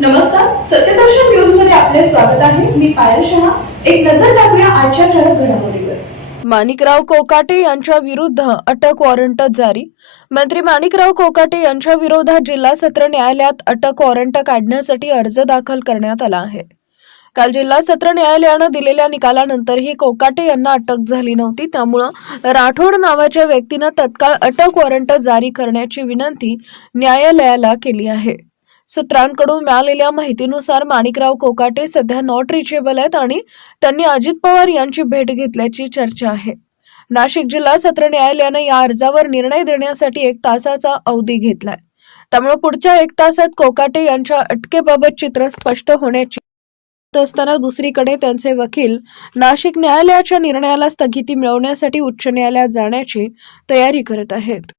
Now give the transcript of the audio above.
नमस्कार, सत्यदर्शन न्यूज मध्ये आपले स्वागत आहे. मी पायल शहा. एक नजर टाकूया आजच्या ठळक घडामोडीवर. माणिकराव कोकाटे यांच्या विरुद्ध अटक वॉरंट जारी. मंत्री माणिकराव कोकाटे यांच्या विरोधात जिल्हा सत्र न्यायालयात अटक वॉरंट काढण्यासाठी अर्ज दाखल करण्यात आला आहे. काल जिल्हा सत्र न्यायालयानं दिलेल्या निकालानंतरही कोकाटे यांना अटक झाली नव्हती. त्यामुळे राठोड नावाच्या व्यक्तीनं तत्काळ अटक वॉरंट जारी करण्याची विनंती न्यायालयाला केली आहे. सूत्रांकडून मिळालेल्या माहितीनुसार माणिकराव कोकाटे सध्या नॉट रिचेबल आहेत आणि त्यांनी अजित पवार यांची भेट घेतल्याची चर्चा आहे. नाशिक जिल्हा सत्र न्यायालयानं या अर्जावर निर्णय देण्यासाठी 1 तासाचा अवधी घेतलाय. त्यामुळे पुढच्या 1 तासात कोकाटे यांच्या अटकेबाबत चित्र स्पष्ट होण्याची असताना दुसरीकडे त्यांचे वकील नाशिक न्यायालयाच्या निर्णयाला स्थगिती मिळवण्यासाठी उच्च न्यायालयात जाण्याची तयारी करत आहेत.